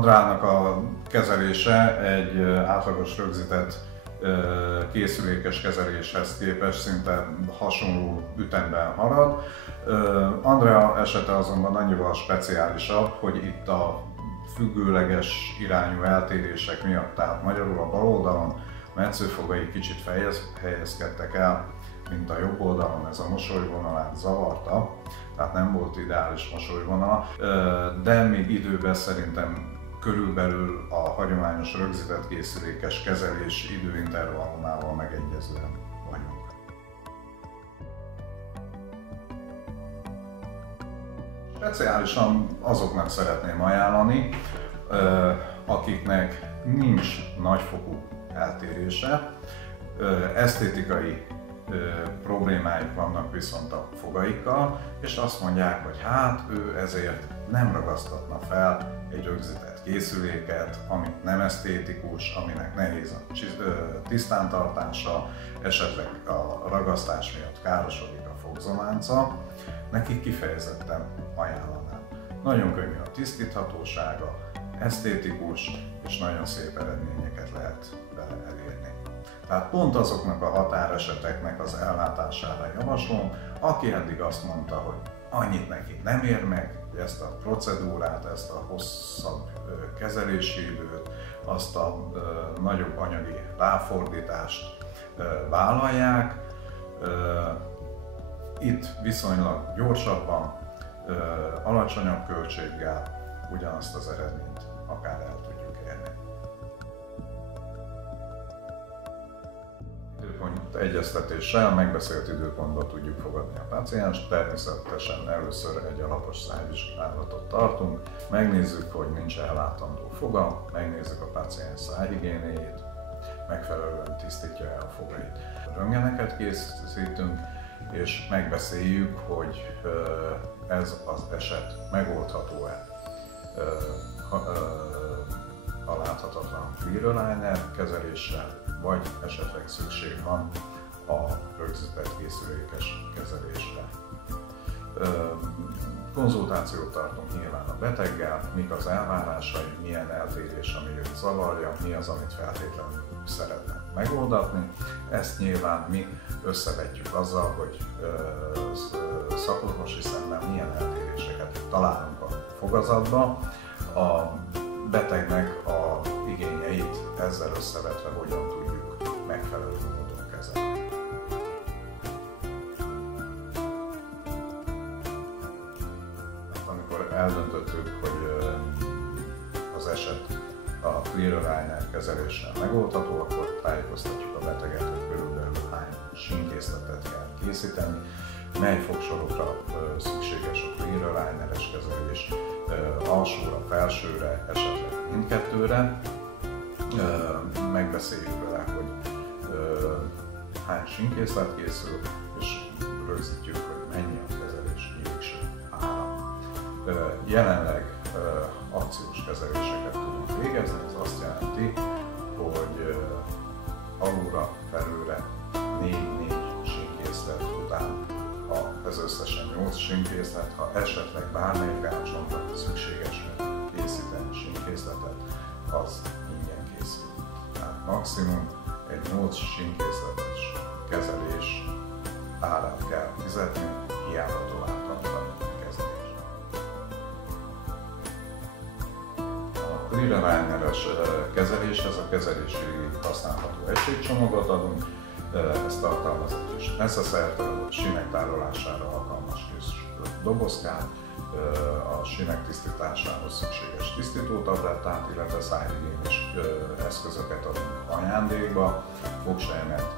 Andrának a kezelése egy átlagos rögzített készülékes kezeléshez képest szinte hasonló ütemben halad. Andrea esete azonban annyival speciálisabb, hogy itt a függőleges irányú eltérések miatt, tehát magyarul a bal oldalon a metszőfogai kicsit helyezkedtek el, mint a jobb oldalon, ez a mosolyvonalát zavarta, tehát nem volt ideális mosolyvonal, de még időben szerintem körülbelül a hagyományos rögzített készülékes kezelés időintervallumával megegyezően vagyunk. Speciálisan azoknak szeretném ajánlani, akiknek nincs nagyfokú eltérése, esztétikai problémáik vannak viszont a fogaikkal, és azt mondják, hogy hát ő ezért nem ragasztatna fel egy rögzített készüléket, amit nem esztétikus, aminek nehéz a tisztántartása, esetleg a ragasztás miatt károsodik a fogzománca, nekik kifejezetten ajánlanám. Nagyon könnyű a tisztíthatósága, esztétikus és nagyon szép eredményeket lehet vele elérni. Tehát pont azoknak a határeseteknek az ellátására javaslom, aki eddig azt mondta, hogy annyit neki nem ér meg, hogy ezt a procedúrát, ezt a hosszabb kezelési időt, azt a nagyobb anyagi ráfordítást vállalják. Itt viszonylag gyorsabban, alacsonyabb költséggel ugyanazt az eredményt akár el tudjuk érni. Időpont egyeztetéssel megbeszélt időpontban tudjuk fogadni a pácienst, természetesen először egy alapos szájvizsgálatot tartunk, megnézzük, hogy nincs ellátandó foga, megnézzük a páciens szájhigiéniét, megfelelően tisztítja el a fogait. Röntgeneket készítünk, és megbeszéljük, hogy ez az eset megoldható-e a láthatatlan clear aligner kezeléssel, vagy esetleg szükség van a rögzített készülékes kezelésre. Konzultációt tartunk nyilván a beteggel, mik az elvárásai, milyen eltérés, ami őt zavarja, mi az, amit feltétlenül szeretne megoldatni. Ezt nyilván mi összevetjük azzal, hogy szakorvosi szemmel milyen eltéréseket találunk a fogazatban, a betegnek a igényeit ezzel összevetve hogyan tudjuk megfelelő módon kezelni. Amikor eldöntöttük, hogy az eset a clear aligner kezeléssel megoldható, akkor tájékoztatjuk a beteget, hogy körülbelül hány sínkészletet kell készíteni, mely fogsorokra szükséges a clear aligneres kezelés, alsóra, felsőre, esetleg mindkettőre. Megbeszéljük vele, hogy hány sínkészlet készül, és rögzítjük, hogy mennyi a kezelés végső ára. Jelenleg akciós kezeléseket tudunk végezni, ez azt jelenti, hogy alulra, felülre 4 sínkészlet után, ez összesen 8 sínkészlet, ha esetleg bármelyik rácsontra szükséges készíteni sínkészletet, az ingyen készül. Tehát maximum egy 8 sínkészletes kezelés árát kell fizetni, hiába továbbtartani a kezelést. A clear aligneres kezeléshez a kezelési használható egységcsomagot adunk, ez tartalmaz egy neszeszert, a sínek tárolására alkalmas kis dobozkát, a sínek tisztításához szükséges tisztítótablettát, illetve szájhigiénis eszközöket adunk ajándékba, fogsejmet,